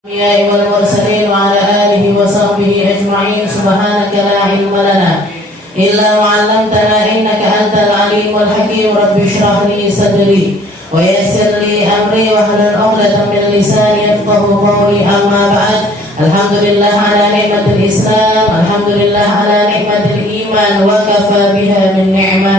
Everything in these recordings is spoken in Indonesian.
الأنبياء والمرسلين وعلى آله وصحبه أجمعين. سبحانك لا علم لنا إلا ما علمتنا إنك أنت العليم الحكيم. رب اشرح لي صدري ويسر لي أمري واحلل عقدة من لساني يفقهوا قولي. أما بعد، الحمد لله على نعمة الإسلام، الحمد لله على نعمة الإيمان وكفى بها من نعمة.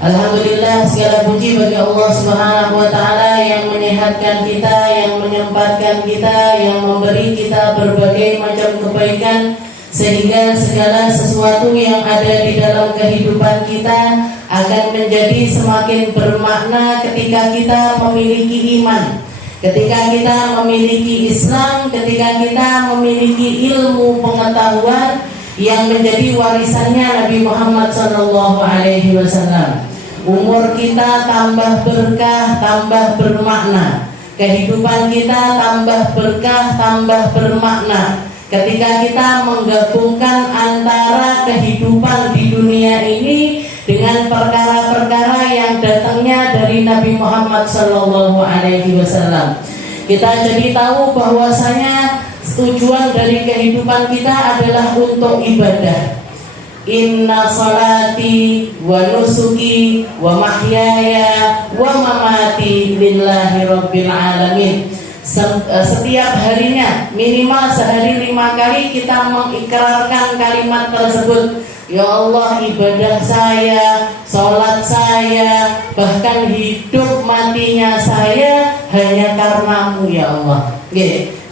Alhamdulillah, segala puji bagi Allah Subhanahu wa Ta'ala yang menyehatkan kita, yang menyempatkan kita, yang memberi kita berbagai macam kebaikan, sehingga segala sesuatu yang ada di dalam kehidupan kita akan menjadi semakin bermakna ketika kita memiliki iman, ketika kita memiliki Islam, ketika kita memiliki ilmu pengetahuan yang menjadi warisannya Nabi Muhammad SAW. Umur kita tambah berkah, tambah bermakna. Kehidupan kita tambah berkah, tambah bermakna ketika kita menggabungkan antara kehidupan di dunia ini dengan perkara-perkara yang datangnya dari Nabi Muhammad SAW. Kita jadi tahu bahwasanya tujuan dari kehidupan kita adalah untuk ibadah. Inna salati wa nusuki wa mahyaya wa mamati lillahi rabbil alamin. Setiap harinya minimal sehari 5 kali kita mengikrarkan kalimat tersebut. Ya Allah, ibadah saya, sholat saya, bahkan hidup matinya saya hanya karenamu ya Allah.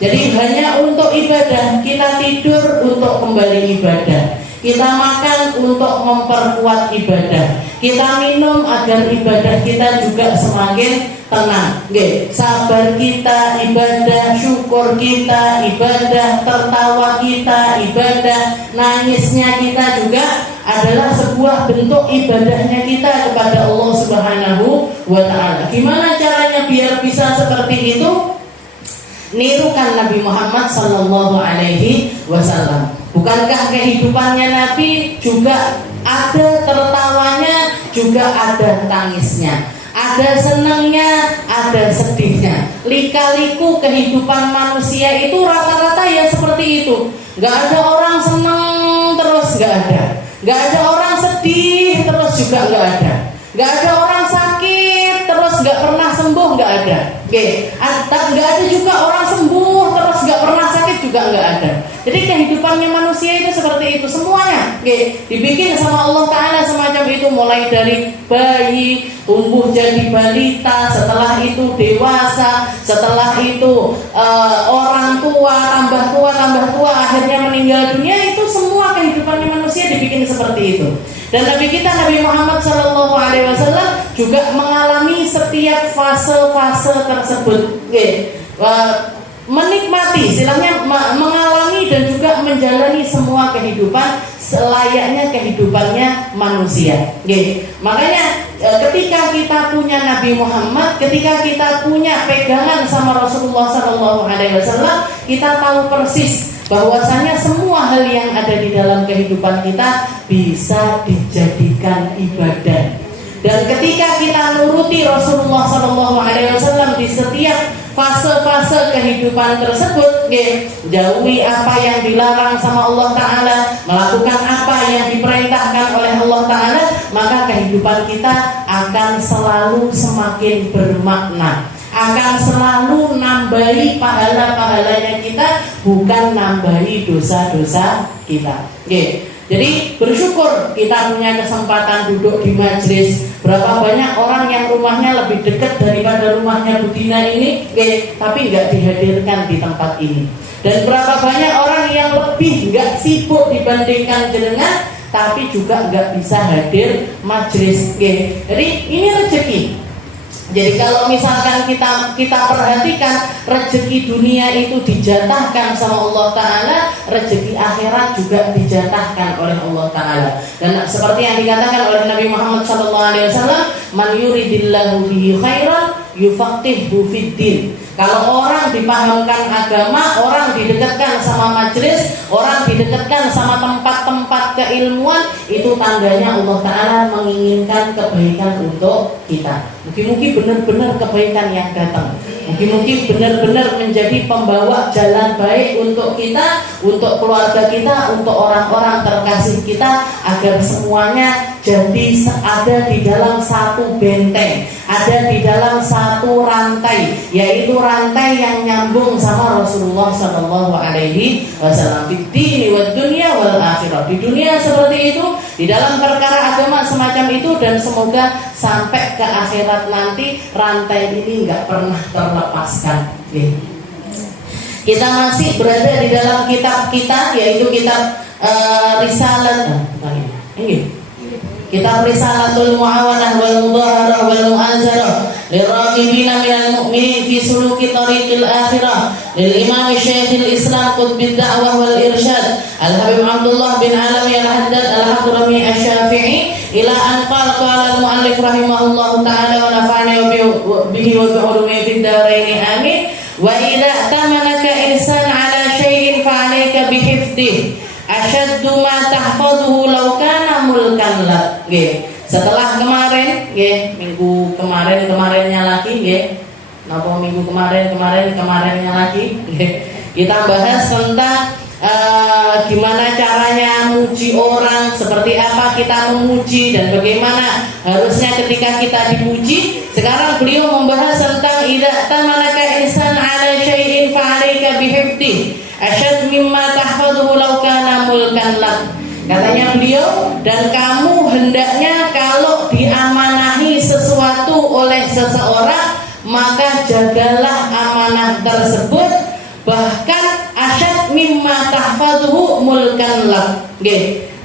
Jadi hanya untuk ibadah. Kita tidur untuk kembali ibadah, kita makan untuk memperkuat ibadah, kita minum agar ibadah kita juga semakin tenang. Sabar kita ibadah, syukur kita ibadah, tertawa kita ibadah, nangisnya kita juga adalah sebuah bentuk ibadahnya kita kepada Allah Subhanahu wa Ta'ala. Gimana caranya biar bisa seperti itu? Nirukan Nabi Muhammad SAW. Bukankah kehidupannya Nabi juga ada tertawanya, juga ada tangisnya, ada senangnya, ada sedihnya. Lika-liku kehidupan manusia itu rata-rata ya seperti itu. Gak ada orang senang terus gak ada, gak ada orang sedih terus juga gak ada, gak ada orang sakit terus gak pernah sembuh, gak ada. Gak ada juga orang sembuh terus gak pernah sakit juga gak ada. Jadi kehidupannya manusia itu seperti itu semuanya. Dibikin sama Allah Ta'ala semacam itu, mulai dari bayi tumbuh jadi balita, setelah itu dewasa, setelah itu orang tua, tambah tua, akhirnya meninggal dunia. Itu semua kehidupannya manusia dibikin seperti itu. Dan Nabi kita Nabi Muhammad SAW juga mengalami setiap fase-fase tersebut. Menikmati, istilahnya mengalami dan juga menjalani semua kehidupan selayaknya kehidupannya manusia. Makanya ketika kita punya Nabi Muhammad, ketika kita punya pegangan sama Rasulullah SAW, kita tahu persis bahwasanya semua hal yang ada di dalam kehidupan kita bisa dijadikan ibadah. Dan ketika kita nuruti Rasulullah SAW di setiap fase-fase kehidupan tersebut, jauhi apa yang dilarang sama Allah Ta'ala, melakukan apa yang diperintahkan oleh Allah Ta'ala, maka kehidupan kita akan selalu semakin bermakna, akan selalu nambahi pahala-pahalanya kita, bukan nambahi dosa-dosa kita. Jadi bersyukur kita punya kesempatan duduk di majelis. Berapa banyak orang yang rumahnya lebih dekat daripada rumahnya Budina ini, tapi nggak dihadirkan di tempat ini. Dan berapa banyak orang yang lebih nggak sibuk dibandingkan jenengan, tapi juga nggak bisa hadir majelis. Jadi ini rezeki. Jadi kalau misalkan kita perhatikan, rezeki dunia itu dijatahkan sama Allah Ta'ala, rezeki akhirat juga dijatahkan oleh Allah Ta'ala. Dan seperti yang dikatakan oleh Nabi Muhammad SAW, man yuridillahu bihi khairan yufaqihu fiddin. Kalau orang dipahamkan agama, orang didekatkan sama majelis, orang didekatkan sama tempat-tempat keilmuan, itu tandanya Allah Ta'ala menginginkan kebaikan untuk kita. Mungkin benar-benar kebaikan yang datang, mungkin benar-benar menjadi pembawa jalan baik untuk kita, untuk keluarga kita, untuk orang-orang terkasih kita, agar semuanya jadi ada di dalam satu benteng, ada di dalam satu rantai, yaitu rantai yang nyambung sama Rasulullah Sallallahu Alaihi Wasallam. Di dini wa dunia wal akhirah, di dunia seperti itu, di dalam perkara agama semacam itu, dan semoga sampai ke akhirat nanti rantai ini nggak pernah terlepaskan. Kita masih berada di dalam kitab kita, yaitu kitab Risalah, kitab Risalatul Muawanah wal Mudhaharah wal Mu'azarah lirraqibina minal mu'minin fi suluki tariqil akhirah lil Imam Syekhul Islam Qutbid Da'wah wal Irsyad Al-Habib Abdullah bin Alami Al-Haddad Al-Hadrami Asy-Syafi'i ila an qala al-mu'allif rahimahullahu ta'ala wa nafa'ana bihi wa bi'ulumihi fid dharain amin. Wa idza tamanaka insan ala syai'in fa 'alaika bihifdhihi asyaddu ma tahfazuhu law kana mulkan lak. Setelah kemarin minggu kemarinnya lagi napa minggu kemarinnya lagi kita bahas tentang gimana caranya muji orang, seperti apa kita memuji, dan bagaimana harusnya ketika kita dipuji. Sekarang beliau membahas tentang idza tamanaka insan ala syai'in fa 'alaika bihifdhihi asyad mimma tahfazuhu law kana mulkan lak. Katanya beliau, dan kamu hendaknya kalau diamanahi sesuatu oleh seseorang, maka jagalah amanah tersebut, bahkan asyad mimma tahfazuhu mulkan lak.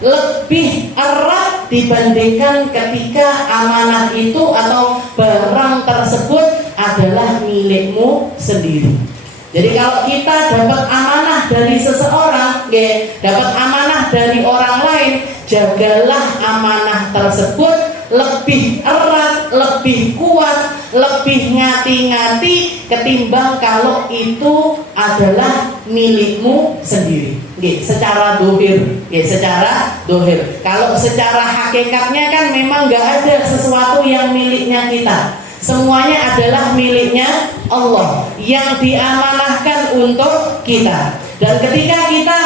Lebih erat dibandingkan ketika amanah itu atau barang tersebut adalah milikmu sendiri. Jadi kalau kita dapat amanah dari seseorang, dapat amanah dari orang lain, jagalah amanah tersebut lebih erat, lebih kuat, lebih ngati-ngati ketimbang kalau itu adalah milikmu sendiri. Secara dohir, secara dohir. Kalau secara hakikatnya kan memang gak ada sesuatu yang miliknya kita. Semuanya adalah miliknya Allah yang diamanahkan untuk kita. Dan ketika kita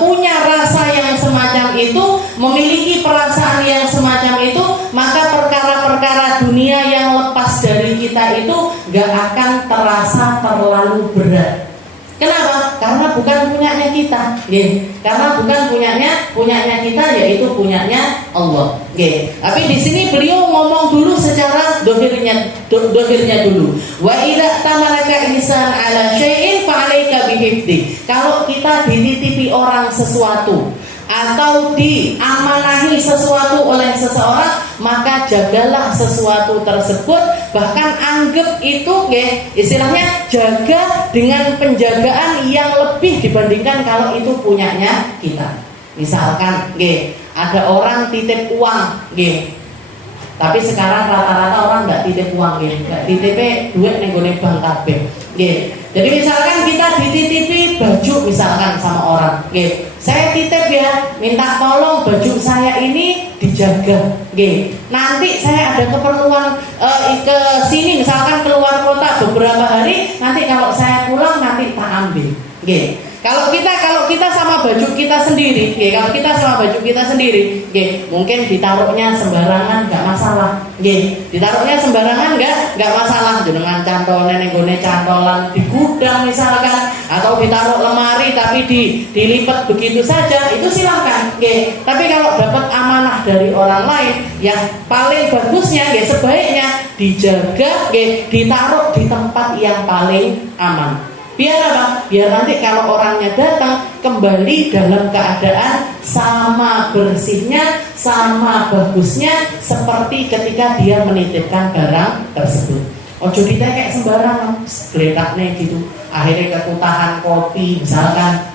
punya rasa yang semacam itu, memiliki perasaan yang semacam itu, maka perkara-perkara dunia yang lepas dari kita itu gak akan terasa terlalu berat. Kenapa? Karena bukan punyanya kita, karena bukan punyanya kita, yaitu punyanya Allah. Tapi di sini beliau ngomong dulu secara dohirnya dulu. Wa idza tamaraka insan ala syai'in fa 'alaika bihifdhi. Kalau kita dititipi orang sesuatu atau diamanahi sesuatu oleh seseorang, maka jagalah sesuatu tersebut, bahkan anggap itu istilahnya jaga dengan penjagaan yang lebih dibandingkan kalau itu punyanya kita. Misalkan ada orang titip uang, tapi sekarang rata-rata orang nggak titip uang, nggak titip duit ning gone bank kabeh. Jadi misalkan kita dititipi baju misalkan sama orang, saya titip ya, minta tolong baju saya ini dijaga. Nanti saya ada keperluan ke sini, misalkan keluar kota beberapa hari, nanti kalau saya pulang nanti tak ambil. Kalau kita sama baju kita sendiri, mungkin ditaruhnya sembarangan nggak masalah, ditaruhnya sembarangan nggak masalah, dengan cantolan nenggone cantolan di gudang misalkan, atau ditaruh lemari tapi dilipat begitu saja, itu silakan. Tapi kalau dapat amanah dari orang lain, yang paling bagusnya, sebaiknya dijaga, ditaruh di tempat yang paling aman. Biar apa? Biar nanti kalau orangnya datang kembali dalam keadaan sama bersihnya, sama bagusnya seperti ketika dia menitipkan barang tersebut. Ojo ditekek sembarangan, geletaknya gitu. Akhirnya kekutahan kopi misalkan,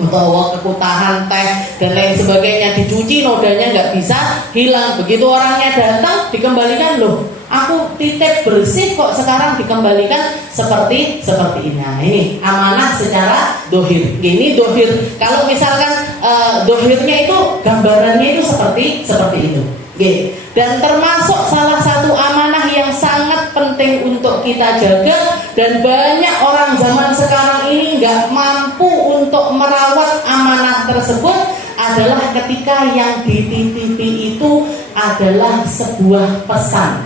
atau kekutahan teh dan lain sebagainya, dicuci nodanya nggak bisa hilang. Begitu orangnya datang dikembalikan, loh aku titip bersih kok sekarang dikembalikan seperti ini. Nah, ini amanah secara dohir. Ini dohir. Kalau misalkan dohirnya itu gambarannya itu seperti itu. Oke. Dan termasuk salah satu amanah yang sangat penting untuk kita jaga, dan banyak orang zaman sekarang ini nggak mampu untuk merawat amanah tersebut, adalah ketika yang dititipi itu adalah sebuah pesan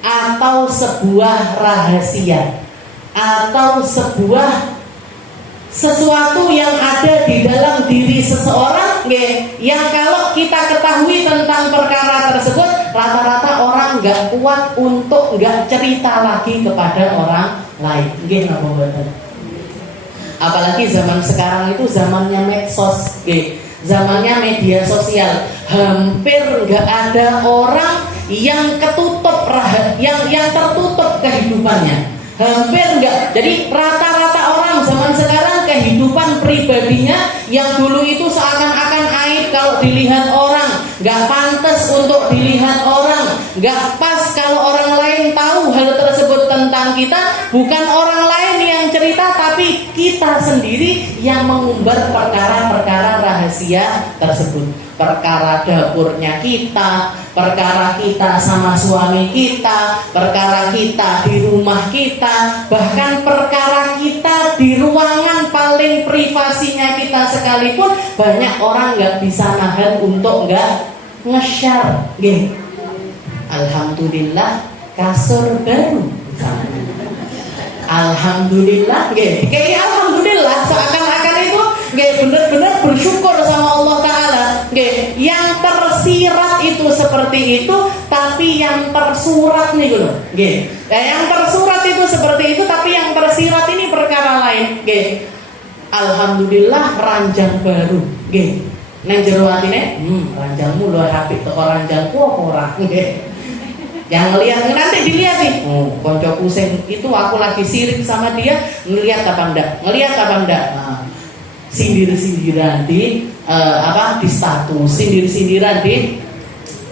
atau sebuah rahasia atau sesuatu yang ada di dalam diri seseorang, yang kalau kita ketahui tentang perkara tersebut, rata-rata orang nggak kuat untuk nggak cerita lagi kepada orang lain. Apalagi zaman sekarang itu zamannya medsos, zamannya media sosial. Hampir nggak ada orang yang ketutup yang tertutup kehidupannya. Hampir enggak. Jadi rata-rata orang zaman sekarang kehidupan pribadinya yang dulu itu seakan-akan aib kalau dilihat orang, enggak pantas untuk dilihat orang, enggak pas kalau orang lain tahu hal tersebut tentang kita, bukan orang lain yang cerita tapi kita sendiri yang mengumbar perkara-perkara rahasia tersebut. Perkara dapurnya kita, perkara kita sama suami kita, perkara kita di rumah kita, bahkan perkara kita di ruangan paling privasinya kita sekalipun, banyak orang nggak bisa nahan untuk nggak nge-share. Alhamdulillah kasur baru. Alhamdulillah, kayak alhamdulillah seakan-akan itu benar-benar bersyukur sama Allah Ta'ala. Yang tersirat itu seperti itu, tapi yang tersurat nih loh. Yang tersurat itu seperti itu, tapi yang tersirat ini perkara lain. Alhamdulillah ranjang baru. Neng jero atine, ranjangmu luar apik teko ranjangku apa ora? Yang ngelihat nanti dilihat nih, koncoku sing itu aku lagi sirik sama dia, ngelihat apa enggak? Nah, sindir-sindiran di di status, sindir-sindiran di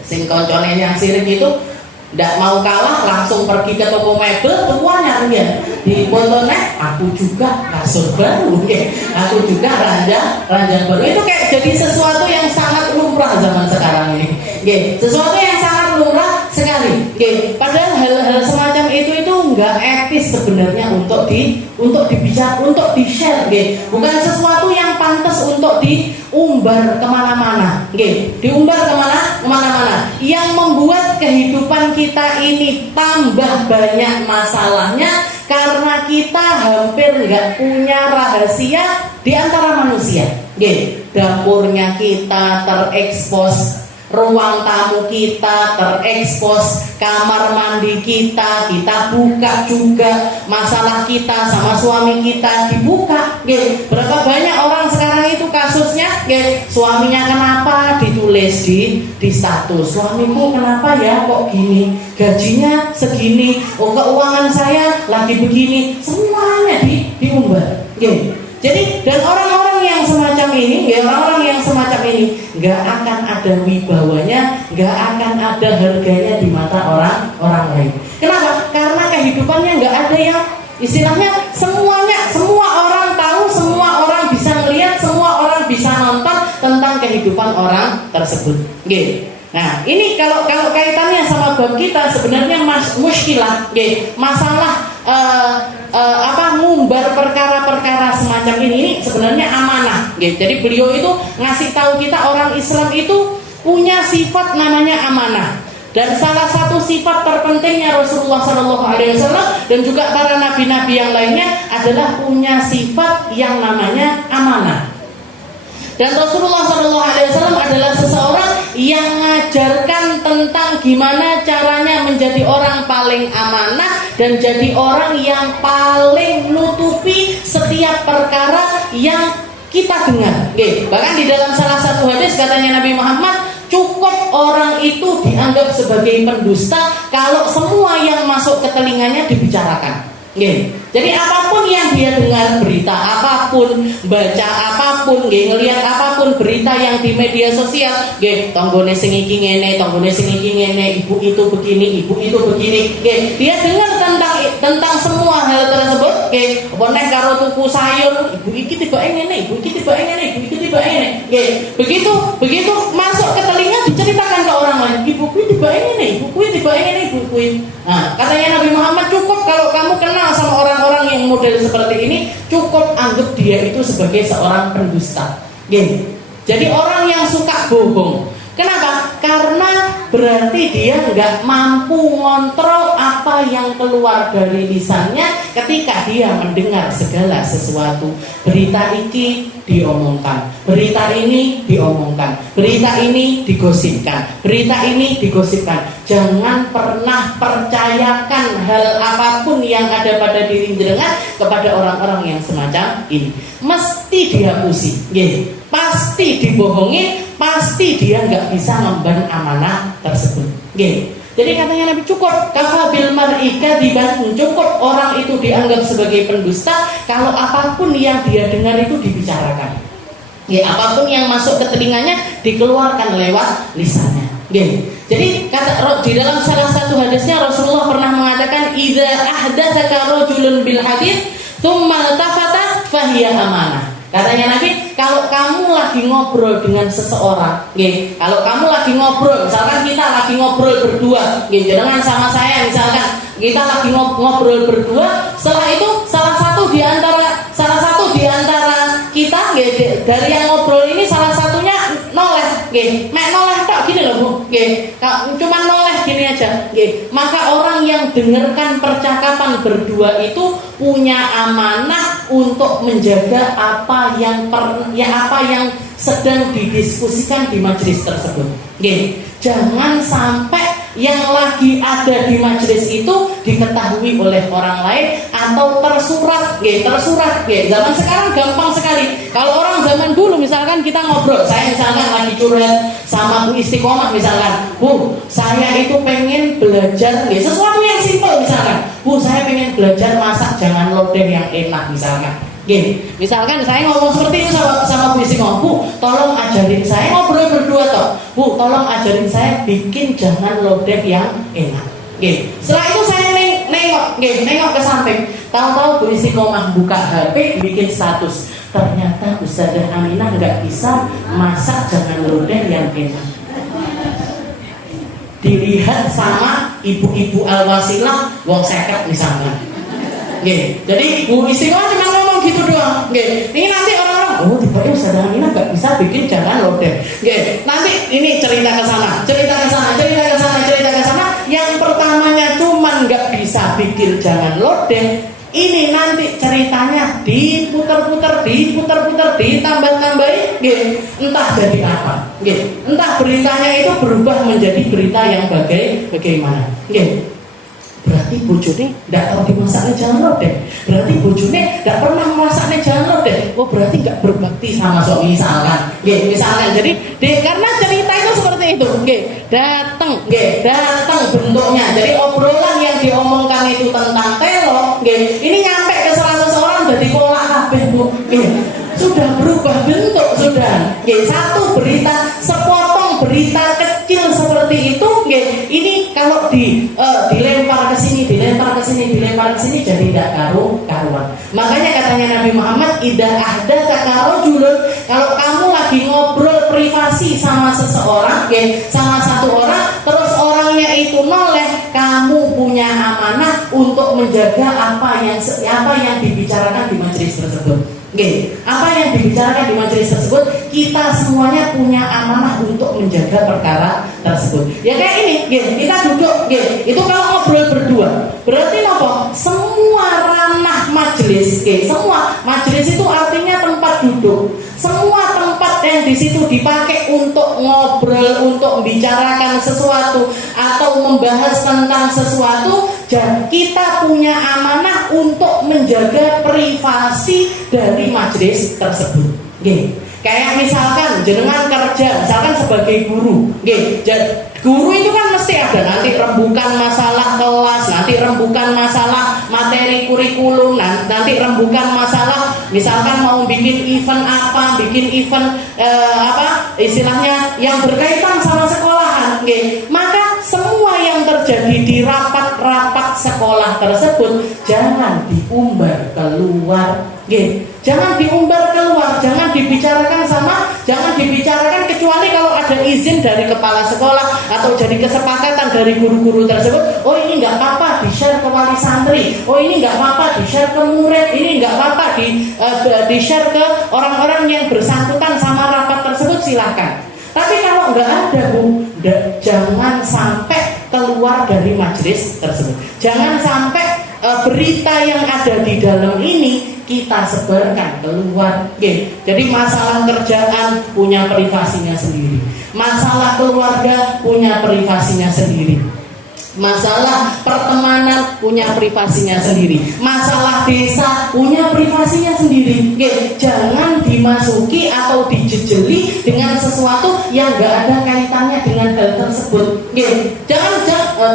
sing koncone yang sirik itu ndak mau kalah, langsung pergi ke toko mebel, tuanya ya di fotonya aku juga kasur baru, aku juga ranjang baru. Itu kayak jadi sesuatu yang sangat lumrah zaman sekarang ini, sesuatu yang sangat lumrah sekali. Padahal hal-hal semacam itu nggak etis sebenarnya untuk dibicara, untuk di-share. Bukan sesuatu yang pantas untuk diumbar kemana-mana. Diumbar kemana-mana. Yang membuat kehidupan kita ini tambah banyak masalahnya karena kita hampir nggak punya rahasia di antara manusia. Dapurnya kita terekspos, ruang tamu kita terekspos, kamar mandi kita buka juga, masalah kita sama suami kita dibuka. Berapa banyak orang sekarang itu kasusnya, suaminya kenapa ditulis di status, suamiku kenapa ya kok gini, gajinya segini, keuangan saya lagi begini, semuanya diumbar. Jadi dan orang-orang yang semacam ini, nggak akan ada wibawanya, nggak akan ada harganya di mata orang lain. Kenapa? Karena kehidupannya nggak ada yang istilahnya semua orang tahu, semua orang bisa melihat, semua orang bisa nonton tentang kehidupan orang tersebut. Nah, ini kalau kaitannya sama bab kita sebenarnya muskilah, masalah ngumbar perkara-perkara semacam ini sebenarnya amanah. Jadi beliau itu ngasih tahu kita orang Islam itu punya sifat namanya amanah. Dan salah satu sifat terpentingnya Rasulullah SAW dan juga para nabi-nabi yang lainnya adalah punya sifat yang namanya amanah. Dan Rasulullah SAW adalah seseorang yang mengajarkan tentang gimana caranya menjadi orang paling amanah dan jadi orang yang paling nutupi setiap perkara yang kita dengar. Bahkan di dalam salah satu hadis katanya Nabi Muhammad, cukup orang itu dianggap sebagai pendusta kalau semua yang masuk ke telinganya dibicarakan. Jadi apapun yang dia dengar, berita apapun apapun, baca apapun, ngelihat apapun berita yang di media sosial, tonggone sing iki ngene, tonggone sing iki ngene, ibu itu begini, ibu itu begini, dia dengar tentang semua hal tersebut, apa nek karo tuku sayur, ibu iki tibake ngene, ibu iki tibake ngene, ibu iki tibake ngene, begitu masuk ke telinga diceritakan ke orang lain, ibu kuwi tibake ngene, ibu kuwi tibake ngene, ibu kuwi. Nah, katanya Nabi Muhammad, cukup kalau kamu kenal sama orang-orang yang model seperti ini, cukup anggap dia itu sebagai seorang pendusta. Jadi orang yang suka bohong. Kenapa? Karena berarti dia nggak mampu ngontrol apa yang keluar dari lisannya ketika dia mendengar segala sesuatu. Berita ini diomongkan, berita ini diomongkan, berita ini digosipkan, berita ini digosipkan. Jangan pernah percayakan hal apapun yang ada pada diri jenengan kepada orang-orang yang semacam ini. Mesti dihapusi, pasti dibohongi, pasti dia nggak bisa memban amanah tersebut. Jadi katanya Nabi, cukup kafabil mar'i kadiban, cukup orang itu dianggap sebagai pendusta kalau apapun yang dia dengar itu dibicarakan. Apapun yang masuk ke telinganya dikeluarkan lewat lisannya. Jadi di dalam salah satu hadisnya Rasulullah pernah mengatakan, idza ahdatsaka rajulun bil hadits tsumma tafata fahiya amanah. Katanya Nabi, kalau kamu lagi ngobrol dengan seseorang, kalau kamu lagi ngobrol, misalkan kita lagi ngobrol berdua, jangan sama saya, misalkan kita lagi ngobrol berdua, setelah itu salah satu di antara kita, dari yang ngobrol ini salah satunya noleh, noleh tak gini loh Bu, cuma noleh gini aja, maka orang yang dengarkan percakapan berdua itu punya amanah untuk menjaga apa yang sedang didiskusikan di majelis tersebut. Jangan sampai yang lagi ada di majelis itu diketahui oleh orang lain atau tersurat. Zaman sekarang gampang sekali. Kalau orang zaman dulu misalkan kita ngobrol, saya misalkan lagi curhat sama Bu Istiqomah misalkan, Bu, saya itu pengen belajar sesuatu yang simpel misalkan, Bu, saya pengen belajar masak jangan lodeh yang enak misalkan. Misalkan saya ngomong seperti itu sama Bu Istiqomah, Bu, tolong ajarin saya, ngobrol berdua toh, Bu, tolong ajarin saya bikin jangan lodeh yang enak. Setelah itu saya nengok ke samping, tahu-tahu Bu Istiqomah buka HP, bikin status, ternyata Ustazah Aminah nggak bisa masak jangan lodeh yang enak. Dilihat sama ibu-ibu Al-Wasilah wong seket misalnya. Jadi Bu Istiqomah cuma ngomong gitu doang. Ini nanti orang-orang, oh tiba-tiba Ustazah Aminah nggak bisa bikin jangan lodeh. Nanti ini cerita ke sana. Yang pertamanya cuma nggak bisa bikin jangan lodeh. Ini nanti ceritanya diputar-putar, ditambah-tambahin, entah jadi apa, entah beritanya itu berubah menjadi berita yang bagaimana. Berarti bojone tidak tahu dimasaknya jangan lodeh. Berarti bojone tidak pernah masaknya jangan lodeh. Oh berarti nggak berbakti sama suami misalkan. Jadi karena cerita itu seperti itu. Datang bentuknya. Jadi obrolan yang diomongkan itu tentang telo. Ini nyampe ke 100 orang jadi kolak kabeh Bu. Sudah berubah bentuk sudah. Satu berita, sepotong berita kecil seperti itu. Ini kalau dilempar ke sini jadi tidak karuan. Makanya katanya Nabi Muhammad, idza ahdatsaka rajulun, kalau kamu lagi ngobrol privasi sama seseorang, sama satu orang, terus orangnya itu noleh, kamu punya amanah untuk menjaga apa yang dibicarakan di majelis tersebut. Apa yang dibicarakan di majelis tersebut, kita semuanya punya amanah untuk menjaga perkara tersebut. Ya kayak ini, kita duduk, itu kalau ngobrol berdua, berarti apa? Semua ranah majelis, semua majelis itu artinya tempat duduk. Semua tempat yang di situ dipakai untuk ngobrol, untuk membicarakan sesuatu atau membahas tentang sesuatu, dan kita punya amanah untuk menjaga privasi dari majelis tersebut. Kayak misalkan jenengan kerja, misalkan sebagai guru, guru itu kan mesti ada nanti rembukan masalah kelas, nanti rembukan masalah materi kurikulum, nanti rembukan masalah misalkan mau bikin event apa, bikin event istilahnya yang berkaitan sama sekolahan, maka semua yang terjadi di rapat-rapat sekolah tersebut jangan diumbar keluar. Jangan diumbar keluar, jangan dibicarakan kecuali kalau ada izin dari kepala sekolah atau jadi kesepakatan dari guru-guru tersebut. Oh, ini nggak apa-apa di-share ke wali santri, oh ini nggak apa-apa di-share ke murid, ini nggak apa-apa di-share ke orang-orang yang bersangkutan sama rapat tersebut, silakan. Tapi kalau nggak ada, Bu, jangan sampai keluar dari majelis tersebut. Jangan sampai berita yang ada di dalam ini kita sebarkan keluar. Jadi masalah kerjaan punya privasinya sendiri, masalah keluarga punya privasinya sendiri, masalah pertemanan punya privasinya sendiri, masalah desa punya privasinya sendiri. Jangan dimasuki atau dijejeli dengan sesuatu yang gak ada kaitannya dengan hal tersebut. Jangan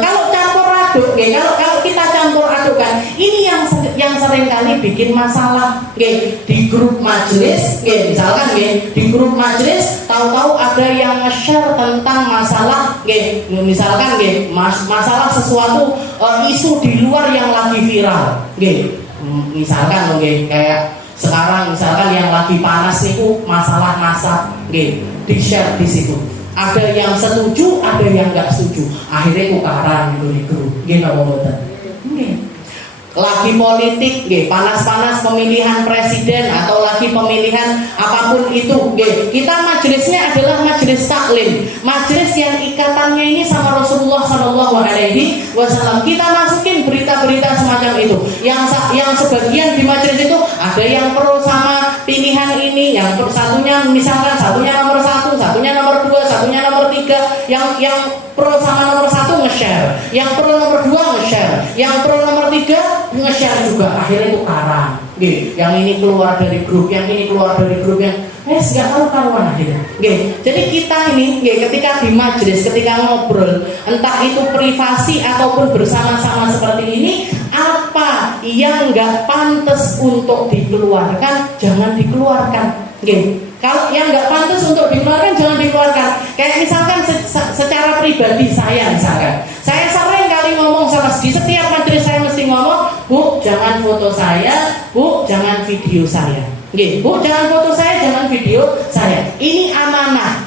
kalau campur aduk, kalau kita campur adukan, ini yang sering kali bikin masalah. Di grup majelis, misalkan di grup majelis tahu-tahu ada yang nge-share tentang masalah, misalkan masalah sesuatu isu di luar yang lagi viral, misalkan kayak sekarang misalkan yang lagi panas itu masalah nasab, di-share di situ. Ada yang setuju, ada yang nggak setuju. Akhirnya tukaran gitu di grup. Lagi politik, panas-panas pemilihan presiden atau lagi pemilihan apapun itu, kita majelisnya adalah majelis taklim, majelis yang ikatannya ini sama Rasulullah SAW. Kita masukin berita-berita semacam itu. Yang sebagian di majelis itu ada yang pro sama pilihan ini, yang satunya misalkan satunya nomor 1, satunya nomor 2, satunya nomor 3, yang pro sama nomor 1 nge-share, yang pro nomor 2 nge-share, yang pro nomor 3 nge-share juga. Akhirnya itu karang. Yang ini keluar dari grup, yang ini keluar dari grup, yang nggak karu-karuan akhirnya. Jadi kita ini ketika di majelis, ketika ngobrol, entah itu privasi ataupun bersama-sama seperti ini, apa yang nggak pantas untuk dikeluarkan, jangan dikeluarkan. Kalau yang nggak pantas untuk dikeluarkan, jangan dikeluarkan. Kayak misalkan secara pribadi saya, misalkan saya sering kali ngomong di setiap majelis saya mesti ngomong, Bu, jangan foto saya, Bu, jangan video saya. Bu, jangan foto saya, jangan video saya. Ini amanah,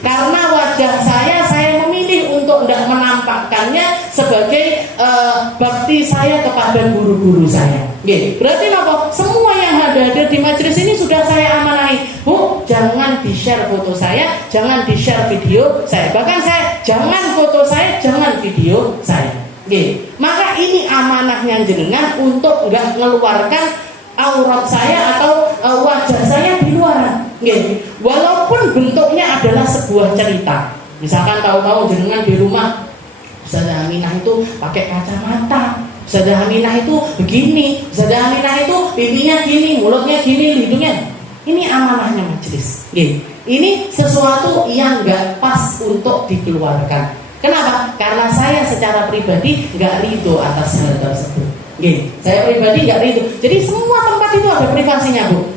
karena wajah saya memilih untuk tidak menampakkannya sebagai bakti saya kepada guru-guru saya. Berarti apa? Semua yang hadir di majelis ini sudah saya amanahi. Bu, jangan di-share foto saya, jangan di-share video saya. Bahkan jangan foto saya, jangan video saya. Maka ini amanahnya jenengan untuk nggak mengeluarkan aurat saya atau wajah saya di luar. Walaupun bentuknya adalah sebuah cerita. Misalkan tahu-tahu jenengan di rumah, Ustazah Aminah itu pakai kacamata, Ustazah Aminah itu begini, Ustazah Aminah itu pipinya gini, mulutnya gini, hidungnya. Ini amanahnya majelis. Ini sesuatu yang nggak pas untuk dikeluarkan. Kenapa? Karena saya secara pribadi nggak ridho atas hal tersebut. Saya pribadi nggak ridho. Jadi semua tempat itu ada privasinya, Bu.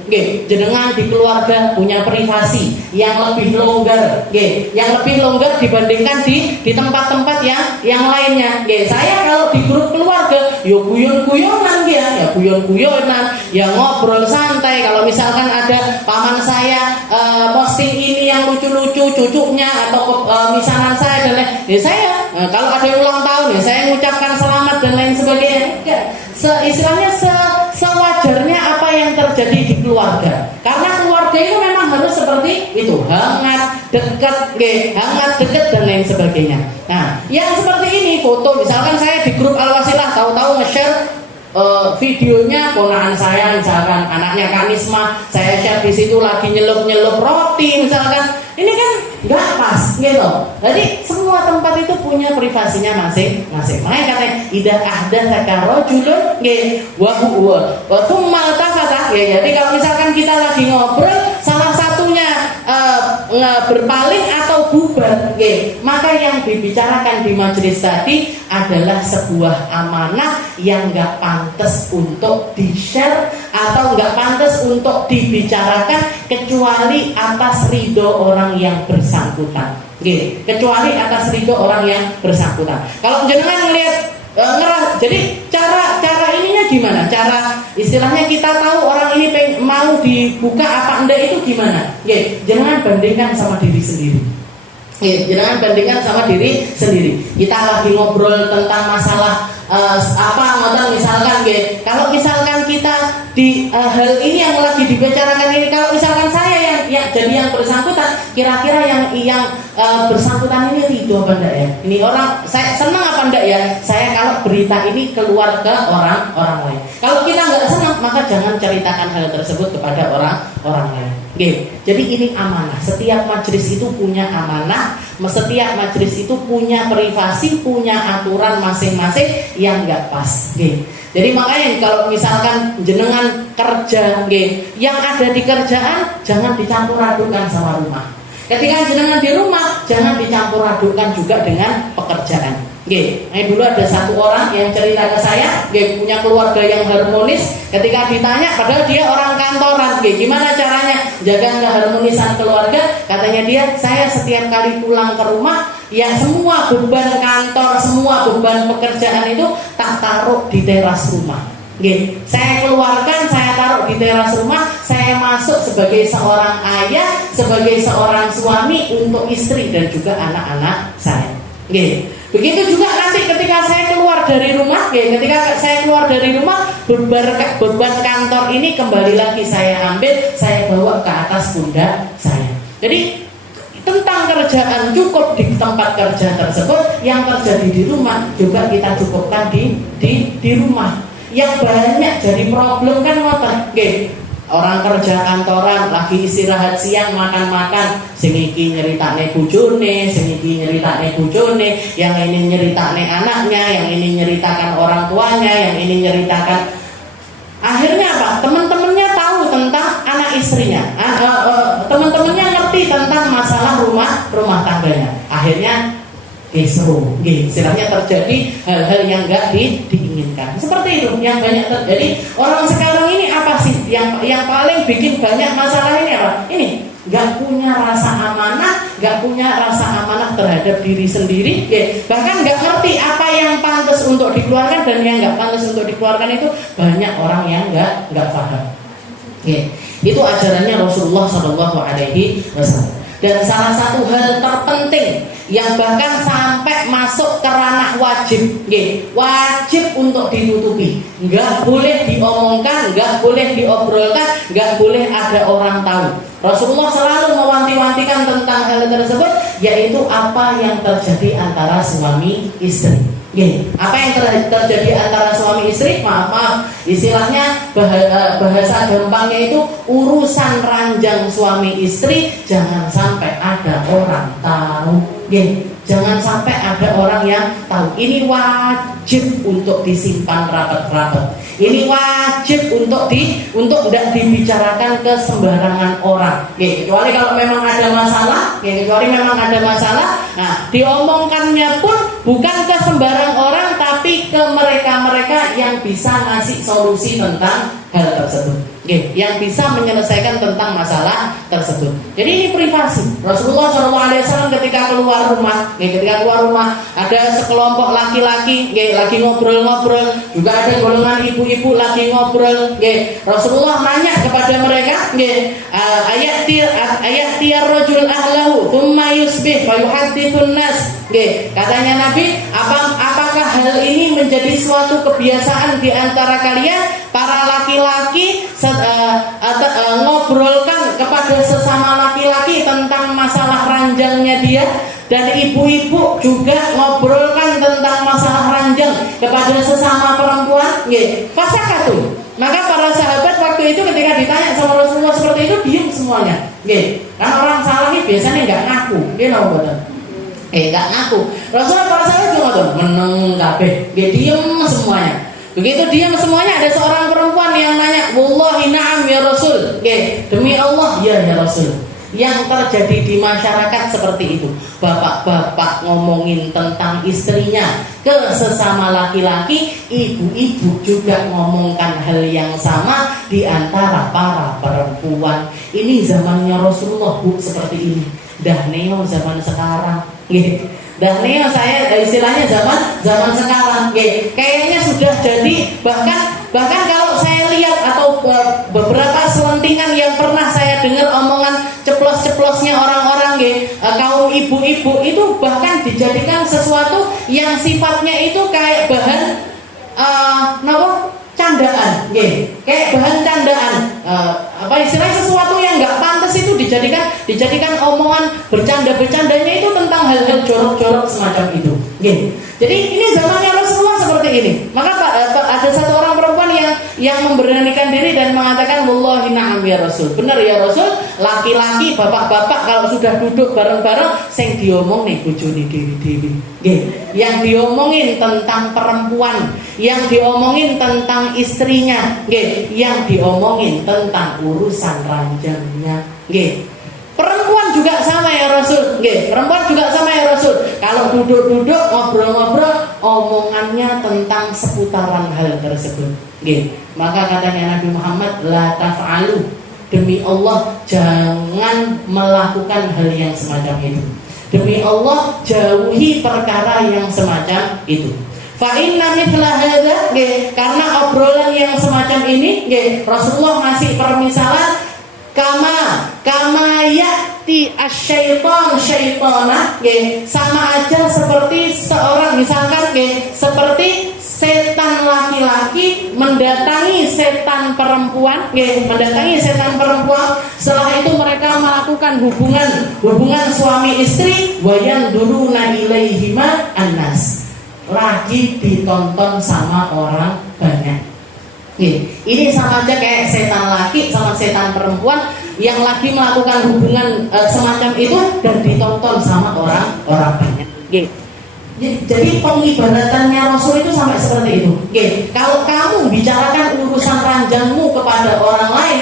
Jenengan di keluarga punya privasi yang lebih longgar, yang lebih longgar dibandingkan di tempat-tempat yang lainnya. Saya kalau di grup keluarga, yo guyon-guyonan ya guyon-guyonan, ya ngobrol santai. Kalau misalkan ada paman saya posting ini yang lucu-lucu, cucunya atau misanan saya dan lain, saya kalau ada yang ulang tahun ya saya mengucapkan selamat dan lain sebagainya. Istilahnya sewajarnya apa yang terjadi di keluarga. Karena keluarga itu memang harus seperti itu, hangat, dekat dan lain sebagainya. Nah, yang seperti ini foto, misalkan saya di grup Al-Wasilah tahu-tahu nge-share videonya ponakan saya, misalkan anaknya Kak Nisma, saya share di situ lagi nyelup roti misalkan. Ini kan nggak pas gitu. Jadi semua tempat itu punya privasinya masing-masing. Makanya katanya idza ahdatsaka rajulun wa huwa wa tsumma tafata. Jadi kalau misalkan kita lagi ngobrol, salah satunya berpaling atau untuk bubar, maka yang dibicarakan di majelis tadi adalah sebuah amanah yang nggak pantas untuk di-share atau nggak pantas untuk dibicarakan kecuali atas ridho orang yang bersangkutan. Kecuali atas ridho orang yang bersangkutan. Kalau jenengan melihat jadi cara ininya gimana? Cara istilahnya kita tahu orang ini mau dibuka apa enggak itu gimana? Jangan bandingkan sama diri sendiri. Jangan bandingkan sama diri sendiri. Kita lagi ngobrol tentang masalah misalkan kalau misalkan kita di hal ini yang lagi dibicarakan ini, kalau misalkan saya yang jadi yang bersangkutan, kira-kira yang bersangkutan ini ridho apa enggak ya? Ini orang saya senang apa enggak ya? Saya kalau berita ini keluar ke orang lain. Kalau kita nggak senang, maka jangan ceritakan hal tersebut kepada orang lain. Jadi ini amanah. Setiap majelis itu punya amanah. Setiap majelis itu punya privasi, punya aturan masing-masing yang nggak pas. Jadi makanya kalau misalkan jenengan kerja, yang ada di kerjaan jangan dicampur adukan sama rumah. Ketika jenengan di rumah jangan dicampur adukan juga dengan pekerjaan. Dulu ada satu orang yang cerita ke saya, punya keluarga yang harmonis. Ketika ditanya, padahal dia orang kantoran, gimana caranya jaga keharmonisan keluarga? Katanya dia, saya setiap kali pulang ke rumah, ya semua beban kantor, semua beban pekerjaan itu tak taruh di teras rumah. Saya keluarkan, saya taruh di teras rumah. Saya masuk sebagai seorang ayah, sebagai seorang suami untuk istri dan juga anak-anak saya. Begitu juga nanti ketika saya keluar dari rumah, ketika saya keluar dari rumah, beban kantor ini kembali lagi saya ambil, saya bawa ke atas pundak saya. Jadi tentang kerjaan cukup di tempat kerja tersebut, yang terjadi di rumah juga kita cukupkan di rumah. Yang banyak jadi problem kan ngoten. Orang kerja kantoran lagi istirahat siang makan-makan, sing iki nyeritakne bojone, sing iki nyeritakne bojone, yang ini nyeritakne anaknya, yang ini nyeritakan orang tuanya, yang ini nyeritakan. Akhirnya apa? Teman-temannya tahu tentang anak istrinya, teman-temannya ngerti tentang masalah rumah tangganya. Akhirnya seru, istilahnya terjadi hal-hal yang enggak diinginkan. Seperti itu yang banyak terjadi. Orang sekarang ini apa sih yang paling bikin banyak masalah ini apa? Ini enggak punya rasa amanah, enggak punya rasa amanah terhadap diri sendiri, bahkan enggak ngerti apa yang pantas untuk dikeluarkan dan yang enggak pantas untuk dikeluarkan. Itu banyak orang yang enggak paham. Itu ajarannya Rasulullah SAW. Dan salah satu hal terpenting yang bahkan sampai masuk ke ranah wajib, wajib untuk ditutupi, nggak boleh diomongkan, nggak boleh diobrolkan, nggak boleh ada orang tahu. Rasulullah selalu mewanti-wantikan tentang hal tersebut, yaitu apa yang terjadi antara suami istri. Apa yang terjadi antara suami istri, maaf, istilahnya bahasa gampangnya itu urusan ranjang suami istri jangan sampai ada orang tahu. Jangan sampai ada orang yang tahu. Ini wajib untuk disimpan rapat-rapat. Ini wajib untuk tidak dibicarakan ke sembarangan orang. Kecuali kalau memang ada masalah, nah diomongkannya pun bukan ke sembarang orang, tapi ke mereka-mereka yang bisa ngasih solusi tentang hal tersebut. Yang bisa menyelesaikan tentang masalah tersebut. Jadi ini privasi. Rasulullah SAW ketika keluar rumah, ada sekelompok laki-laki, lagi ngobrol-ngobrol, juga ada golongan ibu-ibu lagi ngobrol. Rasulullah nanya kepada mereka, ayat tiar rojul ahlahu, thumma yusbih, fayuhadithun nas. Katanya Nabi, apakah hal ini menjadi suatu kebiasaan di antara kalian? Para laki-laki ngobrolkan kepada sesama laki-laki tentang masalah ranjangnya dia, dan ibu-ibu juga ngobrolkan tentang masalah ranjang kepada sesama perempuan. Fasakatu. Maka para sahabat waktu itu ketika ditanya sama Rasulullah seperti itu, diam semuanya. Karena orang salah ini biasanya nggak ngaku, nggak ngaku. Rasulullah para sahabat juga meneng kabeh, diam semuanya. Begitu diam semuanya, ada seorang perempuan yang nanya, "Wallahi na'am ya Rasul." Demi Allah, ya Rasul. yang terjadi di masyarakat seperti itu. Bapak-bapak ngomongin tentang istrinya ke sesama laki-laki, ibu-ibu juga ngomongkan hal yang sama di antara para perempuan. Ini zamannya Rasulullah, Bu, seperti ini. Dah neo zaman sekarang, gitu. Dah neo saya istilahnya zaman sekarang, gitu. Kayaknya sudah jadi bahkan kalau saya lihat atau beberapa selentingan yang pernah saya dengar omongan ceplos-ceplosnya orang-orang, kaum ibu-ibu itu bahkan dijadikan sesuatu yang sifatnya itu kayak bahan candaan, kayak bahan candaan, istilahnya sesuatu yang nggak pantas itu dijadikan omongan bercandanya itu tentang hal-hal jorok-jorok semacam itu. Jadi ini zamannya Rasulullah seperti ini. Maka ada satu orang perempuan yang memberanikan diri dan mengatakan, wallahi na'am ya Rasul. Benar ya Rasul, laki-laki, bapak-bapak kalau sudah duduk bareng-bareng, sing diomong nih bojone dewi-dewi. Yang diomongin tentang perempuan, yang diomongin tentang istrinya, yang diomongin tentang urusan ranjangnya. Perempuan juga sama ya Rasul, perempuan juga sama ya Rasul. Kalau duduk-duduk ngobrol-ngobrol, omongannya tentang seputaran hal tersebut. Maka katanya Nabi Muhammad, la taf'alu, demi Allah jangan melakukan hal yang semacam itu. Demi Allah jauhi perkara yang semacam itu. Fa inna mithla hadza, karena obrolan yang semacam ini, Rasulullah ngasih permisalan kama ya'ti asy-syaitana, sama aja seperti seorang, misalkan seperti setan laki-laki mendatangi setan perempuan, setelah itu mereka melakukan hubungan suami istri, wa yanduruna ilaihima annas, lagi ditonton sama orang banyak. Ini sama aja kayak setan laki sama setan perempuan yang lagi melakukan hubungan semacam itu dan ditonton sama orang banyak. Jadi pengibadatannya Rasul itu sampai seperti itu. Kalau kamu bicarakan urusan ranjangmu kepada orang lain,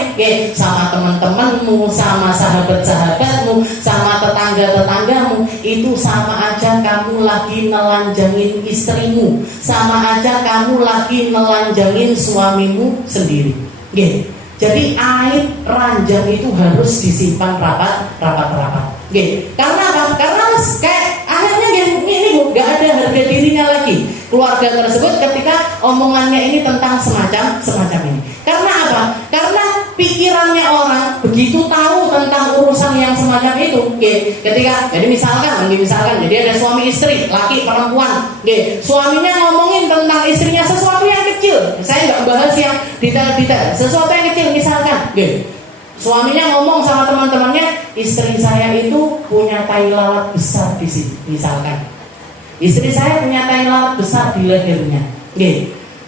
sama teman-temanmu, sama sahabat-sahabatmu, sama tetangga-tetanggamu, itu sama aja kamu lagi nelanjangin istrimu, sama aja kamu lagi nelanjangin suamimu sendiri. Jadi aib ranjang itu harus disimpan rapat-rapat. Karena apa? Karena kayak akhirnya ini nggak ada harga dirinya lagi keluarga tersebut ketika omongannya ini tentang semacam ini. Karena apa? Karena pikirannya orang begitu tahu tentang urusan yang semacam itu. Ketika jadi misalkan jadi ada suami istri, laki perempuan, suaminya ngomongin tentang istrinya sesuatu yang kecil. Saya nggak bahas yang detail-detail, sesuatu yang kecil misalkan. Suaminya ngomong sama teman-temannya, istri saya itu punya tai lalat besar di sini, misalkan. Istri saya punya tai lalat besar di lehernya.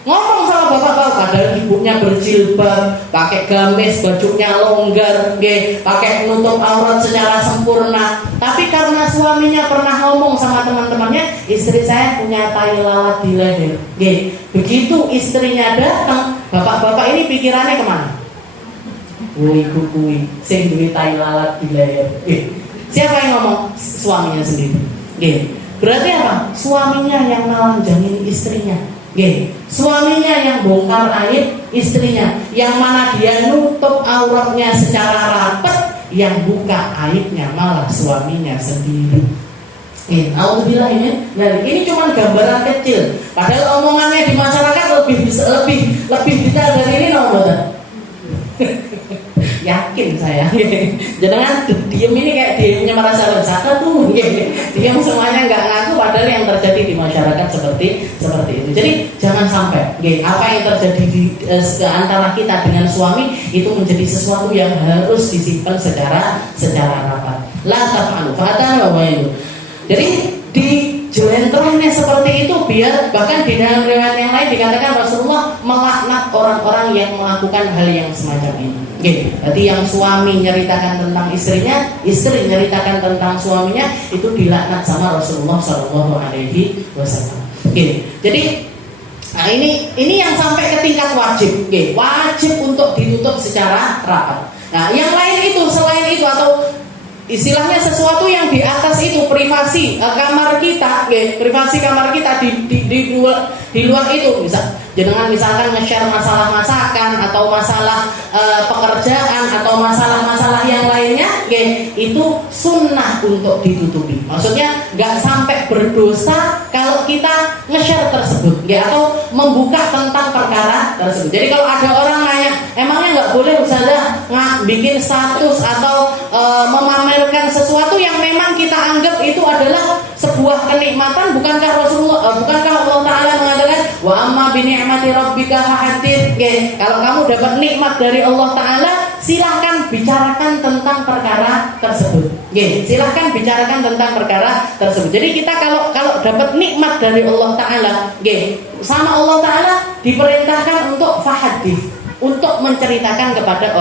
Ngomong sama bapak-bapak, padahal ibunya berjilbab, pakai gamis, bajunya longgar, pakai menutup aurat secara sempurna. Tapi karena suaminya pernah ngomong sama teman-temannya, istri saya punya tai lalat di leher. Begitu istrinya datang, bapak-bapak ini pikirannya kemana? Kui sing duwe tai lalat di leher. Siapa yang ngomong? Suaminya sendiri. Berarti apa? Suaminya yang nelanjangin istrinya. Suaminya yang bongkar aib istrinya, yang mana dia nutup auratnya secara rapat, yang buka aibnya malah suaminya sendiri. Alhamdulillah ini cuma gambaran kecil. Padahal omongannya di masyarakat lebih detail dari ini, yakin saya. Jangan diem ini kayak diemnya merasa rezeki tuh, diem semuanya nggak ngaku, padahal yang terjadi di masyarakat seperti itu. Jadi jangan sampai apa yang terjadi di antara kita dengan suami itu menjadi sesuatu yang harus disimpan secara rapat. La taf'alu fa'atan wa wa'ilu. Jadi di jelentrahnya seperti itu, biar bahkan di dalam riwayat yang lain dikatakan Rasulullah melaknat orang-orang yang melakukan hal yang semacam ini. Berarti yang suami nyeritakan tentang istrinya, istri nyeritakan tentang suaminya, itu dilaknat sama Rasulullah Shallallahu Alaihi Wasallam. Jadi ini yang sampai ke tingkat wajib, wajib untuk ditutup secara rapat. Nah, yang lain itu selain itu atau istilahnya sesuatu yang di atas itu privasi kamar kita, privasi kamar kita di luar itu, jangan misalkan nge-share masalah masakan atau masalah pekerjaan atau masalah-masalah yang lainnya, itu sunnah untuk ditutupi. Maksudnya nggak sampai berdosa kalau kita nge-share tersebut, atau membuka tentang perkara tersebut. Jadi kalau ada orang nanya, emangnya nggak boleh Ustazah bikin status atau memamerkan sesuatu yang memang kita anggap itu adalah sebuah kenikmatan? Bukankah Allah Ta'ala mengatakan wa amma bi ni'mati rabbika fahaddits? Kalau kamu dapat nikmat dari Allah Ta'ala, silahkan bicarakan tentang perkara tersebut. Silahkan bicarakan tentang perkara tersebut. Jadi kita kalau dapat nikmat dari Allah Ta'ala, sama Allah Ta'ala diperintahkan untuk fahaddits, untuk menceritakan kepada